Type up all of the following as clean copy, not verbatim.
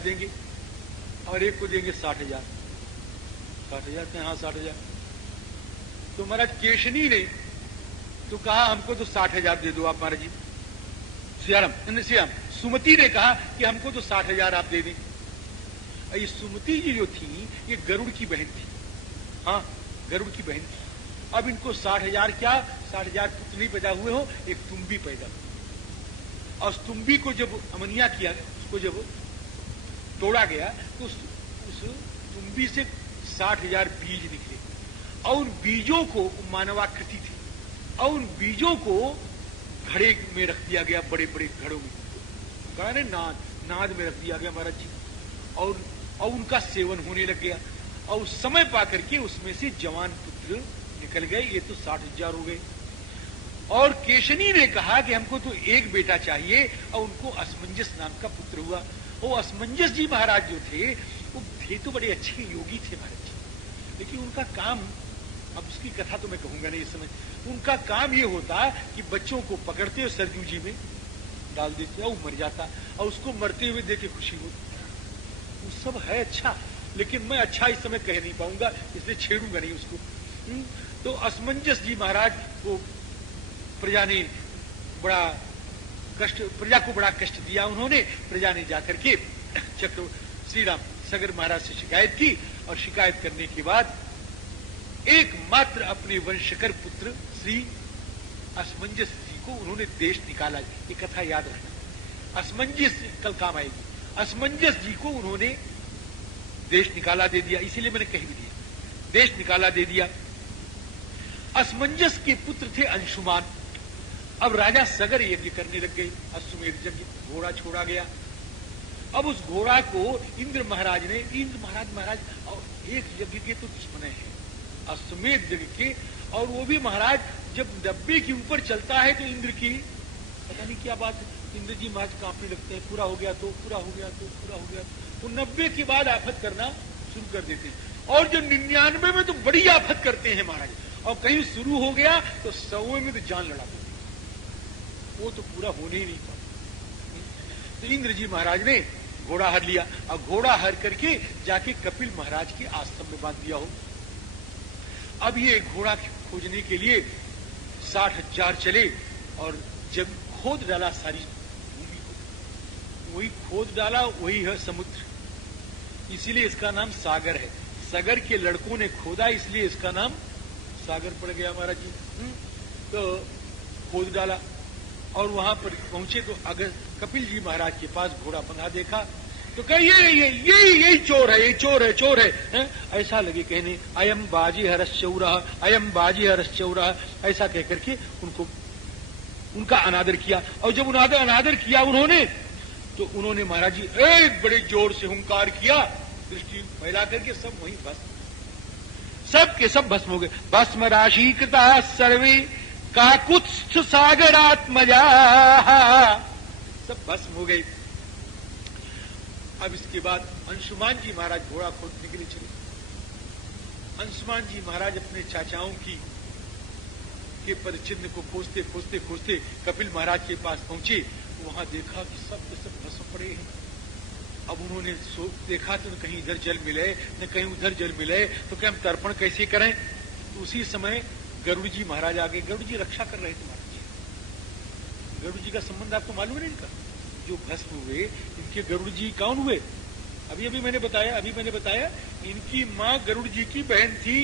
देंगे और एक को देंगे 60,000। 60,000 से, हाँ 60,000। तो महाराज केशनी ने तो कहा हमको तो 60,000 दे दो आप महाराज जी। सियाराम सुमति ने कहा कि हमको तो 60,000 आप दे दें। ये सुमति जी जो थी ये गरुड़ की बहन थी, हाँ गरुड़ की बहन थी। अब इनको 60,000 क्या, 60,000 पुत्र नहीं पैदा हुए हो, एक तुम्बी पैदा हुआ। और तुम्बी को जब अमनिया किया, उसको जब तोड़ा गया तो उस तुम्बी से 60,000 बीज निकले और उन बीजों को, मानवाकृति थी, और उन बीजों को घड़े में रख दिया गया, बड़े बड़े घड़ों में, घड़ा ने नाद में रख दिया गया महाराज जी। और उनका सेवन होने लग गया और उस समय पा करके उसमें से जवान पुत्र निकल गए। ये तो 60,000 हो गए। और केशनी ने कहा कि हमको तो एक बेटा चाहिए और उनको असमंजस नाम का पुत्र हुआ। वो असमंजस जी महाराज जो थे वो थे तो बड़े अच्छे योगी थे महाराज जी, लेकिन उनका काम, अब उसकी कथा तो मैं कहूंगा नहीं इस समय, उनका काम ये होता कि बच्चों को पकड़ते और सरजू जी में डाल देते और मर जाता और उसको मरते हुए देख के खुशी होती। वो सब है अच्छा, लेकिन मैं अच्छा इस समय कह नहीं पाऊंगा, इसलिए छेड़ूंगा नहीं उसको। तो असमंजस जी महाराज को प्रजा ने बड़ा कष्ट, प्रजा को बड़ा कष्ट दिया उन्होंने। प्रजा ने जाकर के चक्र श्री राम सगर महाराज से शिकायत की और शिकायत करने के बाद एकमात्र अपने वंशकर पुत्र श्री असमंजस जी को उन्होंने देश निकाला। ये कथा याद रखना, असमंजस कल काम आएगी। असमंजस जी को उन्होंने देश निकाला दे दिया, इसीलिए मैंने कह भी दिया, देश निकाला दे दिया। असमंजस के पुत्र थे अंशुमान। अब राजा सगर यज्ञ करने लग गए, अश्वमेध यज्ञ, घोड़ा छोड़ा गया। अब उस घोड़ा को इंद्र महाराज ने, इंद्र महाराज और एक यज्ञ के तो दुश्मन हैं, अश्वमेध यज्ञ के, और वो भी महाराज जब 90 के ऊपर चलता है तो इंद्र की पता नहीं क्या बात है, इंद्र जी महाराज कांपने लगते हैं, पूरा हो गया तो, पूरा हो गया तो, पूरा हो गया तो। वो 90 के बाद आफत करना शुरू कर देते हैं, और जो 99 में तो बड़ी आफत करते हैं महाराज, और कहीं शुरू हो गया तो 100 में तो जान लड़ा देते, वो तो पूरा होने ही नहीं पाता। तो इंद्र जी महाराज ने घोड़ा हर लिया और घोड़ा हर करके जाके कपिल महाराज के आश्रम में बांध दिया हो। अब ये घोड़ा खोजने के लिए 60,000 चले और जब खोद डाला सारी भूमि को, वही खोद डाला, वही है समुद्र, इसीलिए इसका नाम सागर है। सागर के लड़कों ने खोदा इसलिए इसका नाम सागर पड़ गया महाराज जी। तो खोद डाला और वहां पर पहुंचे तो अगर कपिल जी महाराज के पास घोड़ा बंधा देखा तो कहे यही चोर है, ये चोर है, ऐसा लगे कहने, अयम बाजी हरश्चौरा, अयम बाजी हरश्चौरा, ऐसा कह करके उनका अनादर किया। और जब अनादर किया उन्होंने तो उन्होंने महाराज जी एक बड़े जोर से हुंकार किया, दृष्टि फैला करके सब वहीं भस्म, सब के सब भस्म हो गए। भस्म राशि कृता सर्वे काकुत्स्थ सागरात्मजा, सब भस्म हो गए। अब इसके बाद अंशुमान जी महाराज घोड़ा खोदने के लिए चले। अंशुमान जी महाराज अपने चाचाओं के पदचिन्ह को खोजते खोजते खोजते कपिल महाराज के पास पहुंचे। वहां देखा कि सब के सब भस्म पड़े हैं। अब उन्होंने देखा तो न कहीं इधर जल मिले न कहीं उधर जल मिले, तो क्या हम तर्पण कैसे करें। तो उसी समय गरुड़ जी महाराज आ गए। गरुड़ जी रक्षा कर रहे थे महाराज जी। गरुड़ जी का संबंध आपको मालूम है इनका, जो भस्म हुए इनके गरुड़ जी कौन हुए, अभी मैंने बताया इनकी माँ गरुड़ जी की बहन थी।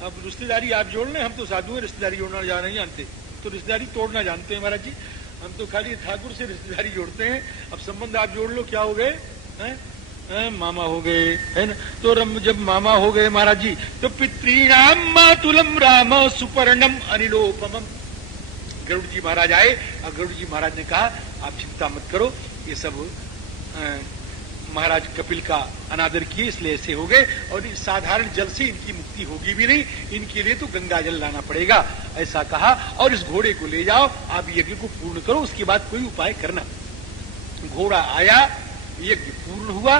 अब रिश्तेदारी आप जोड़ लें, हम तो साधु हैं, रिश्तेदारी जोड़ना जा नहीं जानते, तो रिश्तेदारी तोड़ना जानते हैं महाराज जी। हम तो खाली ठाकुर से रिश्तेदारी जोड़ते हैं। अब संबंध आप जोड़ लो, क्या हो गए हैं, मामा हो गए, है ना। तो जब मामा हो गए महाराज जी तो पितृणाम मातुलम राम सुपर्णम अनिलोपमम। गरुड़ जी महाराज आए और गरुड़ जी महाराज ने कहा आप चिंता मत करो, ये सब महाराज कपिल का अनादर किए इसलिए ऐसे हो गए, और साधारण जल से इनकी मुक्ति होगी भी नहीं, इनके लिए तो गंगा जल लाना पड़ेगा, ऐसा कहा। और इस घोड़े को ले जाओ, आप यज्ञ को पूर्ण करो, उसके बाद कोई उपाय करना। घोड़ा आया, यज्ञ पूर्ण हुआ।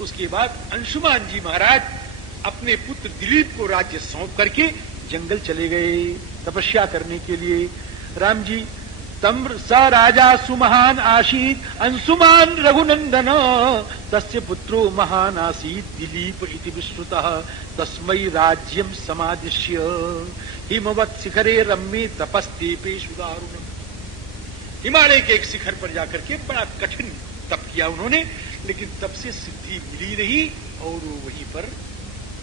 उसके बाद अंशुमान जी महाराज अपने पुत्र दिलीप को राज्य सौंप करके जंगल चले गए तपस्या करने के लिए। राम जी तम स राजा सुमहान आसीत अंशुमान रघुनंदन तस्य पुत्रो महान आसीत दिलीप इति विश्रुतः तस्मै राज्यम समादिश्य हिमवत शिखरे रम्ये तपस्तेपे सुदारुणम। हिमालय के एक शिखर पर जाकर के बड़ा कठिन तप किया उन्होंने, लेकिन तप से सिद्धि मिली नहीं और वो वहीं पर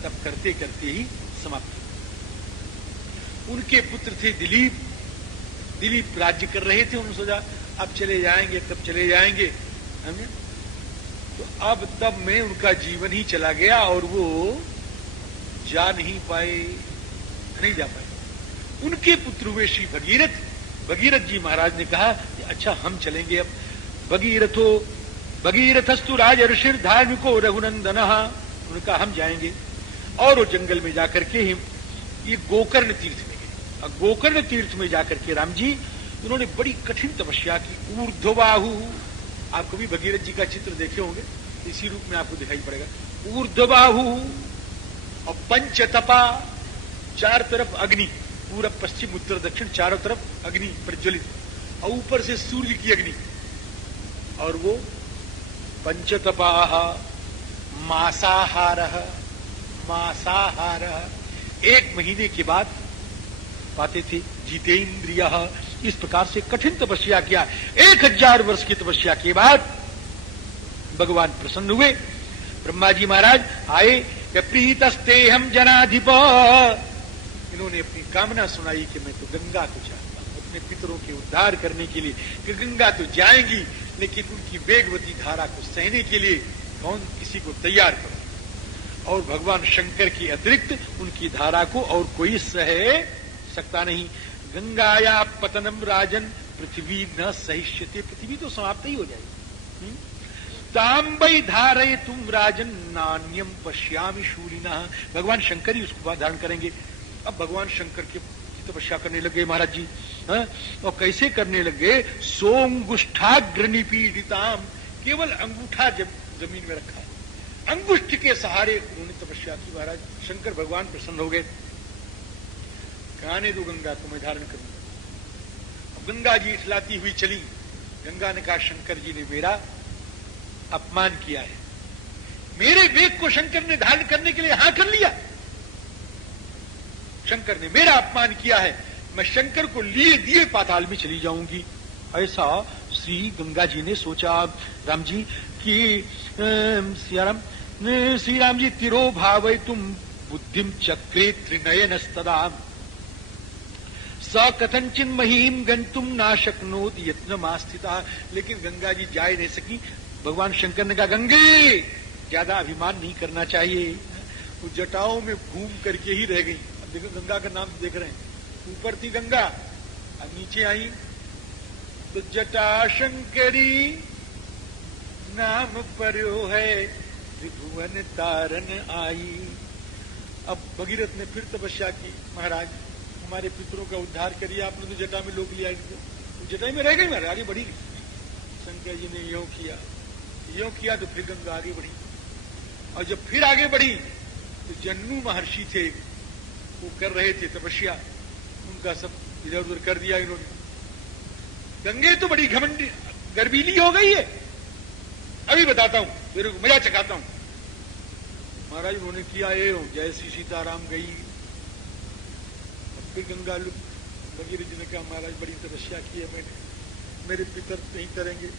तप करते करते ही समाप्त हो। उनके पुत्र थे दिलीप। दिलीप राज्य कर रहे थे, उन्होंने सोचा अब चले जाएंगे, तब चले जाएंगे हमें, तो अब तब में उनका जीवन ही चला गया और वो जा नहीं पाए, नहीं जा पाए। उनके पुत्र हुए श्री भगीरथ। भगीरथ जी महाराज ने कहा कि अच्छा हम चलेंगे अब। भगीरथस्तु राज ऋषिर धार्मिको रघुनंदन, उन्होंने कहा हम जाएंगे। और वो जंगल में जाकर के ये गोकर्ण तीर्थ में गए। अब गोकर्ण तीर्थ में जाकर के राम जी उन्होंने बड़ी कठिन तपस्या की। ऊर्ध्वबाहु, आप कभी भगीरथ जी का चित्र देखे होंगे, इसी रूप में आपको दिखाई पड़ेगा। ऊर्ध्वबाहु और पंचतपा, चार तरफ अग्नि, पूरब पश्चिम उत्तर दक्षिण चारों तरफ अग्नि प्रज्वलित, और ऊपर से सूर्य की अग्नि। और वो पंचतपाह मासाहारः, एक महीने के बाद पाते थे जितेंद्रियः। इस प्रकार से कठिन तपस्या किया। 1000 वर्ष की तपस्या के बाद भगवान प्रसन्न हुए। ब्रह्मा जी महाराज आए कि प्रीतस्ते हम जनाधिप। इन्होंने अपनी कामना सुनाई कि मैं तो गंगा को चाहता हूं अपने पितरों के उद्धार करने के लिए, कि गंगा तो जाएंगी लेकिन उनकी वेगवती धारा को सहने के लिए कौन किसी को तैयार करो। और भगवान शंकर के अतिरिक्त उनकी धारा को और कोई सह सकता नहीं। गंगाया पतनम राजन पृथ्वी न सहिष्यते, पृथ्वी तो समाप्त ही हो जाएगी। तांबई धारे तुम राजन नान्यम पश्यामि शूलिना। भगवान शंकर ही उसको धारण करेंगे। अब भगवान शंकर की तपस्या करने लगे महाराज जी। और कैसे करने लगे? सोंगुष्ठाग्र निपीडिताम, केवल अंगूठा जमीन में रखा, अंगुष्ठ के सहारे उन्होंने तपस्या की। महाराज शंकर भगवान प्रसन्न हो गए। कहने दो गंगा को, मैं धारण करूंगा। अब गंगा जी इठलाती हुई चली। गंगा ने कहा शंकर जी ने मेरा अपमान किया है, मेरे वेग को शंकर ने धारण करने के लिए हां कर लिया। शंकर ने मेरा अपमान किया है, मैं शंकर को लिए दिए पाताल में चली जाऊंगी। ऐसा श्री गंगा जी ने सोचा। राम जी कि श्री राम जी तिरो भावै तुम बुद्धिम चक्रे त्रिनयनस्तदा स कथंचिन महीम गंतुम ना शक्नोत यत्न मास्थिता। लेकिन गंगा जी जा ही नहीं सकी। भगवान शंकर ने कहा गंगे ज्यादा अभिमान नहीं करना चाहिए। वो जटाओं में घूम करके ही रह गई। अब देखो गंगा का नाम देख रहे हैं, ऊपर थी गंगा, अब नीचे आई तो जटा शंकरी नाम पर्यो है त्रिभुवन तारन आई। अब भगीरथ ने फिर तपस्या की, महाराज हमारे पितरों का उद्धार करिए, आपने तो जटा में लोग लिया इनको, तो जटा में रह गई महाराज, आगे बढ़ी। शंकर जी ने यों किया तो फिर गंगा आगे बढ़ी। और जब फिर आगे बढ़ी तो जन्नू महर्षि थे, वो कर रहे थे तपस्या, उनका सब इधर उधर कर दिया इन्होंने। गंगे तो बड़ी घमंडी गर्वीली हो गई है, अभी बताता हूं, मेरे को मजा चखाता हूं। महाराज उन्होंने किया जय श्री सीताराम गई। फिर गंगा भगीरथ जी ने कहा महाराज बड़ी तपस्या की है मैंने, मेरे पितर नहीं करेंगे,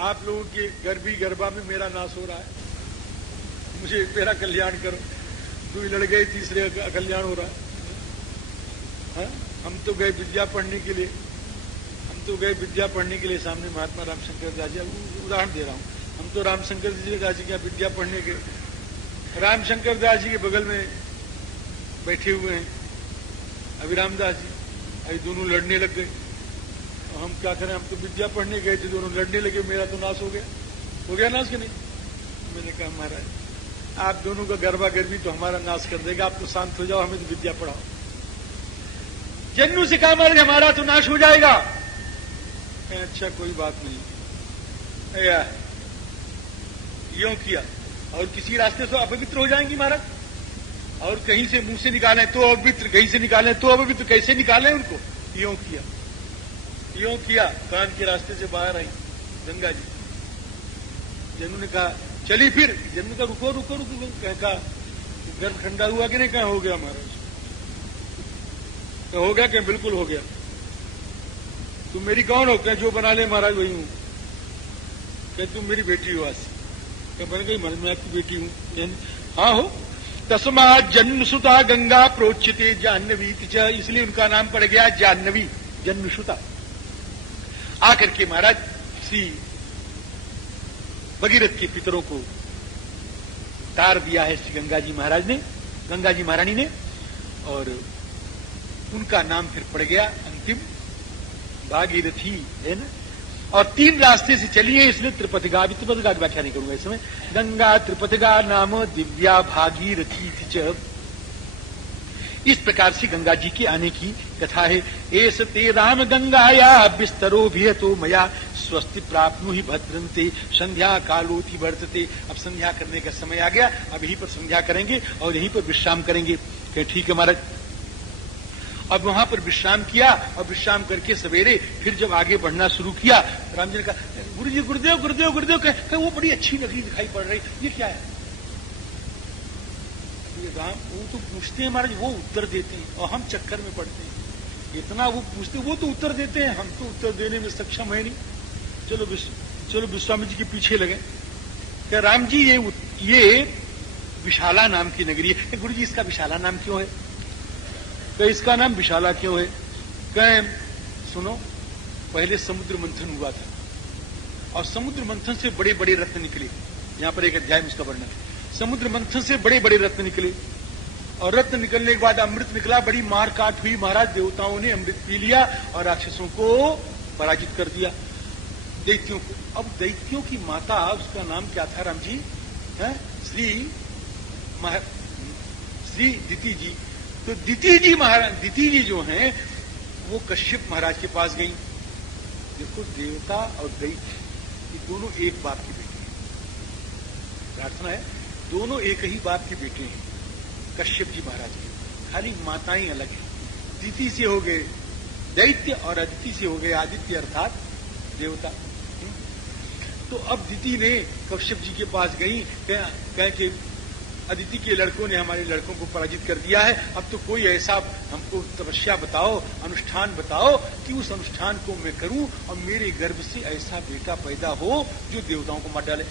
आप लोगों के गर्भी गर्भा में मेरा नाश हो रहा है, मुझे मेरा कल्याण करो। 2 लड़ गए, तीसरे का कल्याण हो रहा है। हम तो गए विद्या पढ़ने के लिए, सामने महात्मा रामशंकर दास जी, उदाहरण दे रहा हूं, हम तो रामशंकर जी दास जी के विद्या पढ़ने के, रामशंकर दास जी के बगल में बैठे हुए हैं अभी रामदास जी, अभी दोनों लड़ने लग गए। हम क्या करें, हम तो विद्या पढ़ने गए थे, दोनों लड़ने लगे, मेरा तो नाश हो गया नाश कि नहीं। मैंने कहा महाराज आप दोनों का गर्भा गर्भी तो हमारा नाश कर देगा, आप तो शांत हो जाओ, हमें तो विद्या पढ़ाओ। जन्नू से कहा महाराज हमारा तो नाश हो जाएगा। अच्छा कोई बात नहीं, यों किया। और किसी रास्ते से अपवित्र हो जाएंगी महाराज, और कहीं से मुंह से निकालें तो अपवित्र, कहीं से निकालें तो अपवित्र, कैसे निकालें उनको। यों क्यों किया? कान के रास्ते से बाहर आई गंगा जी। जन्नू ने कहा चली फिर। जन्नू ने कहा रुको रुको रुको। कहा गर्भ ठंडा हुआ कि नहीं? कहा हो गया महाराज। हो गया? क्या बिल्कुल हो गया। तुम मेरी कौन हो? क्या जो बना ले महाराज वही हूं। क्या तुम मेरी बेटी हो? आज क्या बन गई? मैं आपकी बेटी हूं। हाँ हो। तस्मात् जन्मसुता गंगा प्रोच्यते जाह्नवी च, इसलिए उनका नाम पड़ गया जाह्नवी, जन्मसुता। आकर के महाराज श्री भगीरथ के पितरों को तार दिया है श्री गंगा जी महाराज ने, गंगा जी महारानी ने, और उनका नाम फिर पड़ गया अंतिम भागीरथी, है ना। और 3 रास्ते से चली है, इसलिए त्रिपथिगा की व्याख्या नहीं करूंगा इस समय। गंगा त्रिपथिगा नाम दिव्या भागीरथी च, इस प्रकार से गंगा जी के आने की कथा है। एस ते राम गंगाया बिस्तरो भी तो मया स्वस्ति प्राप्नु ही भद्रंते संध्या कालोथि वर्तते। अब संध्या करने का समय आ गया, अब यहीं पर संध्या करेंगे और यहीं पर विश्राम करेंगे। क्या ठीक है महाराज? अब वहां पर विश्राम किया और विश्राम करके सवेरे फिर जब आगे बढ़ना शुरू किया, राम जी ने कहा गुरु जी गुरुदेव गुरुदेव गुरुदेव। कहे वो बड़ी अच्छी नगरी दिखाई पड़ रही, ये क्या है? राम वो तो पूछते हैं महाराज, वो उत्तर देते हैं और हम चक्कर में पड़ते हैं। इतना वो पूछते, वो तो उत्तर देते हैं, हम तो उत्तर देने में सक्षम है नहीं। चलो विश्वामित्र जी के पीछे लगे। क्या राम जी ये विशाला नाम की नगरी है। गुरु जी इसका विशाला नाम क्यों है? क्या इसका नाम विशाला क्यों है? कहें सुनो, पहले समुद्र मंथन हुआ था और समुद्र मंथन से बड़े बड़े रत्न निकले। यहां पर एक अध्याय में उसका वर्णन है। समुद्र मंथन से बड़े बड़े रत्न निकले और रत्न निकलने के बाद अमृत निकला। बड़ी मार काट हुई महाराज, देवताओं ने अमृत पी लिया और राक्षसों को पराजित कर दिया, दैत्यों को। अब दैत्यों की माता, उसका नाम क्या था राम जी? है श्री दिति जी। तो दिति जी महाराज, दिति जी जो हैं वो कश्यप महाराज के पास गई। देखो देवता और दैत्य ये दोनों एक बाप के बेटे हैं। प्रार्थना है, दोनों एक ही बाप के बेटे हैं कश्यप जी महाराज के, खाली माताएं अलग हैं। दिति से हो गए दैत्य और अदिति से हो गए आदित्य अर्थात देवता। तो अब दिति ने कश्यप जी के पास गई, कह कि अदिति के लड़कों ने हमारे लड़कों को पराजित कर दिया है। अब तो कोई ऐसा हमको तपस्या बताओ, अनुष्ठान बताओ कि उस अनुष्ठान को मैं करूं और मेरे गर्भ से ऐसा बेटा पैदा हो जो देवताओं को मार डाले।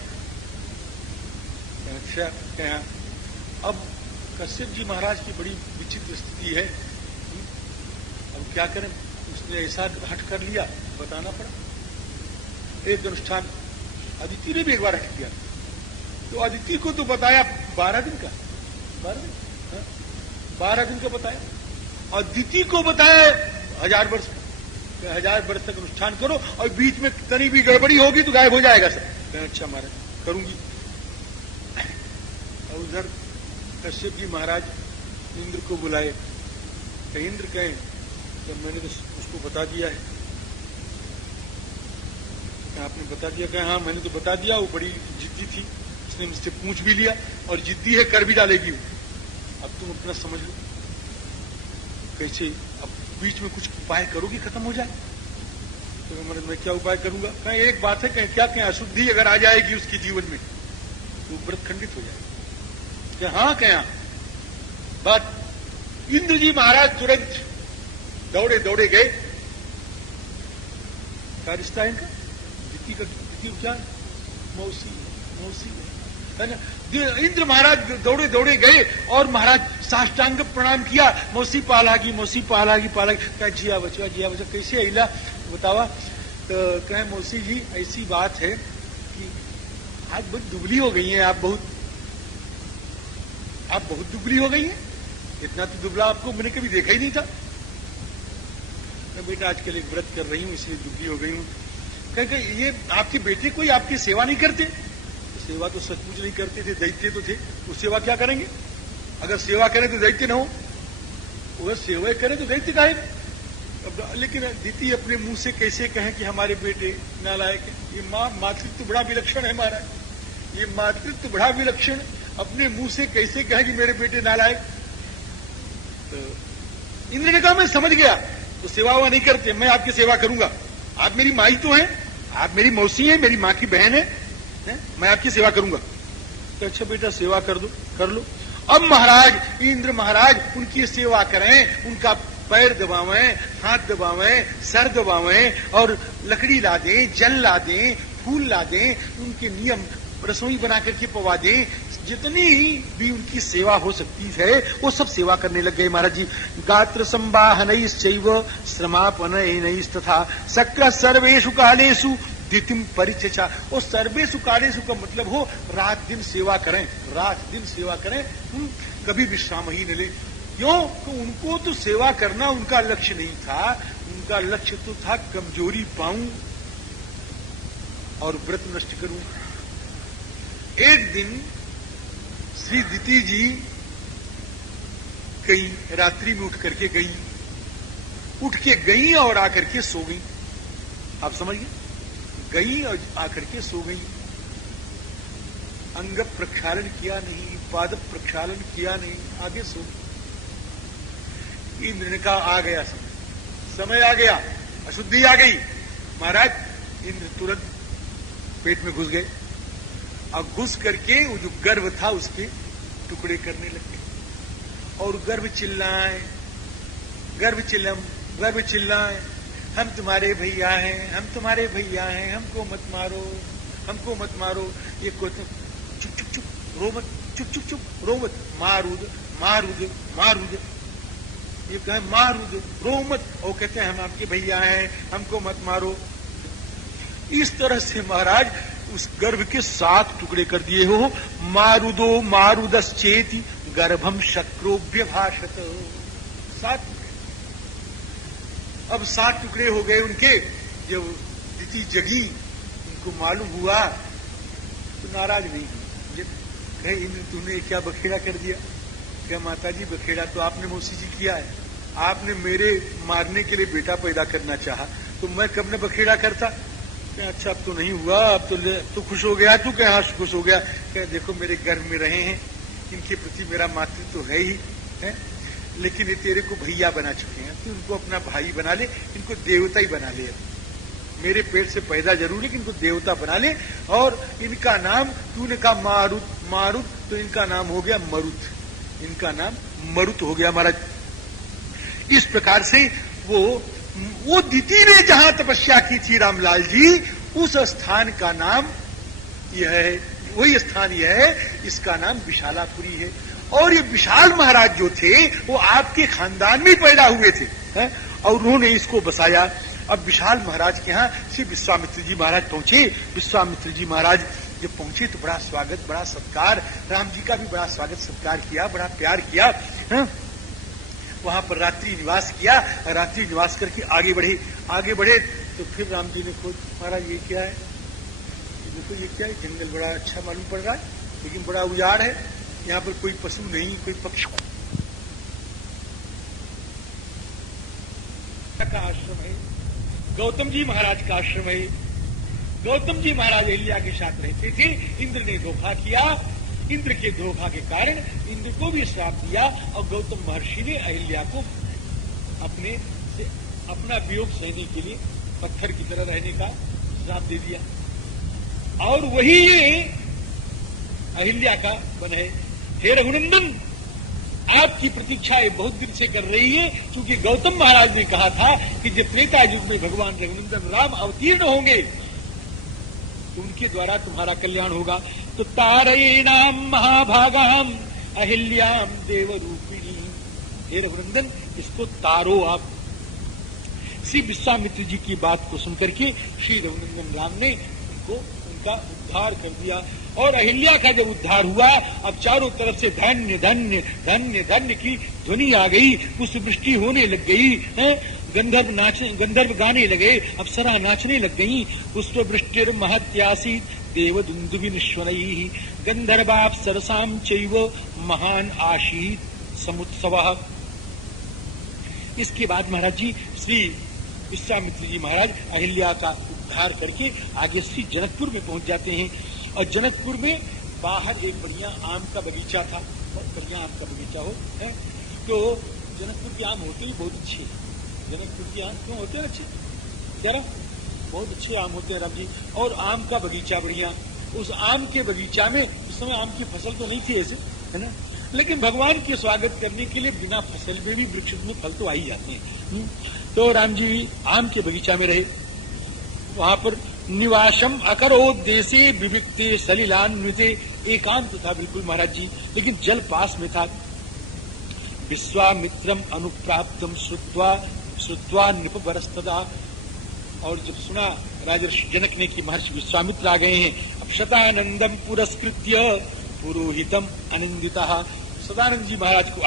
अच्छा क्या? अब कश्यप जी महाराज की बड़ी विचित्र स्थिति है। अब क्या करें? उसने ऐसा हट कर लिया, बताना पड़ा। एक अनुष्ठान अदिति ने भी एक बार हट किया। तो अदिति को तो बताया 12 दिन का, 12 दिन का बताया, और दिति को बताया 1000 वर्ष का। 1000 वर्ष तक अनुष्ठान करो और बीच में तनी भी गड़बड़ी होगी तो गायब हो जाएगा सब। अच्छा महाराज करूंगी। और उधर कश्यप जी महाराज इंद्र को बुलाए। इंद्र कहें तो मैंने तो उसको बता दिया है। आपने बता दिया? कहें हाँ मैंने तो बता दिया। वो बड़ी जिद्दी थी, उसने मुझसे पूछ भी लिया और जिद्दी है, कर भी डालेगी वो। अब तुम अपना समझ लो कैसे। अब बीच में कुछ उपाय करोगी खत्म हो जाए। तो मैं क्या उपाय करूंगा? कहीं एक बात है, कहीं क्या कहीं अशुद्धि अगर आ जाएगी उसके जीवन में तो व्रत खंडित हो जाएगा। क्या हाँ क्या बात? इंद्र जी महाराज तुरंत दौड़े दौड़े गए। क्या रिश्ता है इनका? दिति का क्या? मौसी है ना। इंद्र महाराज दौड़े दौड़े गए और महाराज साष्टांग प्रणाम किया। मौसी पालागी, मौसी पालागी पालागी। क्या जिया बचवा कैसे अहिला बतावा? तो कहे मौसी जी ऐसी बात है कि आज बहुत दुबली हो गई हैं आप, बहुत दुबली हो गई हैं। इतना तो दुबला आपको मैंने कभी देखा ही नहीं था। मैं बेटा आजकल एक व्रत कर रही हूं इसलिए दुबली हो गई हूं। कहे ये आपके बेटे कोई आपकी सेवा नहीं करते? सेवा तो सचमुच नहीं करते थे, दैत्य तो थे। वो सेवा क्या करेंगे? अगर सेवा करें तो दैत्य न हो, अगर सेवा करें तो दैत्य का है। लेकिन दिति अपने मुंह से कैसे कहें कि हमारे बेटे नालायक है? ये मातृत्व बड़ा विलक्षण है महाराज, ये मातृत्व बड़ा विलक्षण। अपने मुंह से कैसे कहें कि मेरे बेटे नालायक? तो इंद्र ने कहा मैं समझ गया, तो सेवा नहीं करते, मैं आपकी सेवा करूंगा। आप मेरी माई तो हैं, आप मेरी मौसी हैं, मेरी माँ की बहन है, मैं आपकी सेवा करूंगा। तो अच्छा बेटा सेवा कर दो, कर लो। अब महाराज इंद्र महाराज उनकी सेवा करें, उनका पैर दबावें, हाथ दबावें, सर दबावें और लकड़ी ला दें, जल ला दें, फूल ला दें, उनके नियम रसोई बना करके पवा दें, जितनी भी उनकी सेवा हो सकती है वो सब सेवा करने लग गए महाराज जी। गात्र संवाहनैश्चैव श्रमापनैस्तथा सक्र सर्वेषु कालेषु दितिम परिचचा। वो सर्वेषु कालेषु का मतलब हो रात दिन सेवा करें, रात दिन सेवा करें, कभी विश्राम ही न ले। क्यों? तो उनको तो सेवा करना उनका लक्ष्य नहीं था, उनका लक्ष्य तो था कमजोरी पाऊं और व्रत नष्ट करूं। एक दिन श्री दिति जी कहीं रात्रि में उठ करके गई, उठ के गई और आकर के सो गई। आप समझिए, गई और आकर के सो गई, अंग प्रक्षालन किया नहीं, पाद प्रक्षालन किया नहीं, आगे सो गई। इंद्र ने कहा आ गया समय, समय आ गया, अशुद्धि आ गई। महाराज इंद्र तुरंत पेट में घुस गए और घुस करके वो जो गर्भ था उसके टुकड़े करने लगे और गर्भ चिल्लाए, गर्भ चिल्लाए, हम तुम्हारे भैया हैं, हम तुम्हारे भैया हैं, हमको मत मारो, हमको मत मारो। ये को चुप चुप चुप रो मत, चुप चुप चुप रो मत, मारूद मारूद मारूद, ये कहे मारूद रो मत, वो कहते हैं हम आपके भैया हैं, हमको मत मारो। इस तरह से महाराज उस गर्भ के 7 टुकड़े कर दिए हो। मारुदो मारुदश्चेति गर्भम शक्रोभ्य भाषत। 7 अब 7 टुकड़े हो गए उनके। जब दिति जगी, उनको मालूम हुआ तो नाराज नहीं हुई। कहे इंद्र तूने क्या बखेड़ा कर दिया? क्या माता जी बखेड़ा तो आपने मौसी जी किया है, आपने मेरे मारने के लिए बेटा पैदा करना चाहा, तो मैं कब न बखेड़ा करता। अच्छा अब तो नहीं हुआ, अब तो खुश हो गया तू? क्या हाँ खुश हो गया? क्या देखो मेरे गर्भ में रहे हैं, इनके प्रति मेरा मातृत्व तो है ही है, लेकिन ये तेरे को भैया बना चुके हैं, तू इनको अपना भाई बना ले, इनको देवता ही बना ले। मेरे पेट से पैदा जरूर, लेकिन इनको देवता बना ले। और इनका नाम तूने कहा मारुत, मारुत तो इनका नाम हो गया मरुत, इनका नाम मरुत हो गया महाराज। इस प्रकार से वो दिति ने जहां तपस्या की थी रामलाल जी, उस स्थान का नाम यह है, वही स्थान यह है, इसका नाम विशालापुरी है। और ये विशाल महाराज जो थे वो आपके खानदान में पैदा हुए थे, है? और उन्होंने इसको बसाया। अब विशाल महाराज के यहाँ श्री विश्वामित्र जी महाराज पहुंचे। विश्वामित्र जी महाराज जब पहुंचे तो बड़ा स्वागत, बड़ा सत्कार, राम जी का भी बड़ा स्वागत सत्कार किया, बड़ा प्यार किया, है? वहां पर रात्रि निवास किया। रात्रि निवास करके आगे बढ़े तो फिर राम जी ने खोज, महाराज ये क्या है? देखो ये क्या है? जंगल बड़ा अच्छा मालूम पड़ रहा है, लेकिन बड़ा उजाड़ है, यहाँ पर कोई पशु नहीं, कोई पक्षी का आश्रम है, गौतम जी महाराज का आश्रम है। गौतम जी महाराज अहिल्या के साथ रहते थे। इंद्र ने धोखा किया, इंद्र के धोखा के कारण इंद्र को भी श्राप दिया और गौतम महर्षि ने अहिल्या को अपने से अपना वियोग सहने के लिए पत्थर की तरह रहने का श्राप दे दिया। और वही अहिल्या का वन है। हे रघुनंदन, आपकी प्रतीक्षा बहुत दिन से कर रही है, क्योंकि गौतम महाराज ने कहा था कि जब त्रेता युग में भगवान रघुनंदन राम अवतीर्ण होंगे तो उनके द्वारा तुम्हारा कल्याण होगा। तो तारयेणाम महाभागाम अहिल्याम देवरूपिणी। हे रघुनंदन, इसको तारो आप। श्री विश्वामित्र जी की बात को सुनकर के श्री रघुनंदन राम ने उनका उद्धार कर दिया। और अहिल्या का जब उद्धार हुआ, अब चारों तरफ से धन्य धन्य धन्य धन्य की ध्वनि आ गई, पुष्पवृष्टि होने लग गई, गंधर्व गाने लगे, अप्सरा नाचने लग गई। पुष्पवृष्टिर महत्यासीत देवदुन्दुभिनिश्वनैः गंधर्वाप्सरसां चैव महान आशीत समुत्सवः। इसके बाद महाराज जी श्री विश्वामित्र जी महाराज अहिल्या का उद्धार करके आगे श्री जनकपुर में पहुंच जाते हैं। और जनकपुर में बाहर एक बढ़िया आम का बगीचा था, बहुत बढ़िया आम का बगीचा हो है। तो जनकपुर के आम होते ही बहुत अच्छे। जनकपुर के आम क्यों होते हैं अच्छे? जरा बहुत अच्छे आम होते हैं राम जी, और आम का बगीचा बढ़िया। उस आम के बगीचा में उस समय आम की फसल तो नहीं थी ऐसे, है ना, लेकिन भगवान के स्वागत करने के लिए बिना फसल में भी वृक्ष में फल तो आ ही जाते हैं। तो राम जी भी आम के बगीचा में रहे। वहां पर निवासम अकरोद्देशे विविक्ते सलिलान्विते, एकांत था बिल्कुल महाराज जी, लेकिन जल पास में था। विश्वामित्रम अनुप्राप्तम श्रुत्वा नृपवरस्तदा, और जब सुना राजर्षि जनक ने कि महर्षि विश्वामित्र आ गए हैं, अब शतानंदम पुरस्कृत्य पुरोहितम आनंदिता, सदानंद जी महाराज को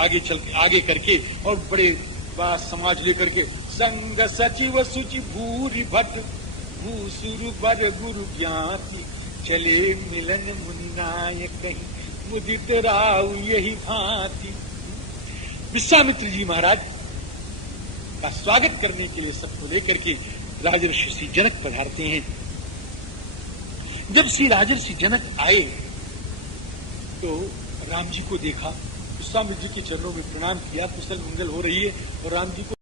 आगे करके और बड़े बड़ा समाज लेकर के संग सचिव सुचि भूरि भट भूसुरु बर गुरु ज्ञाति, चले मिलन मुन्नाय कहीं मुदित राव यही भांति। विश्वामित्र जी महाराज का स्वागत करने के लिए सबको लेकर के राजर्षि श्री जनक पधारते हैं। जब श्री राजर्षि जनक आए तो राम जी को देखा, विश्वामित्र जी के चरणों में प्रणाम किया, कुशल मंगल हो रही है, और राम जी को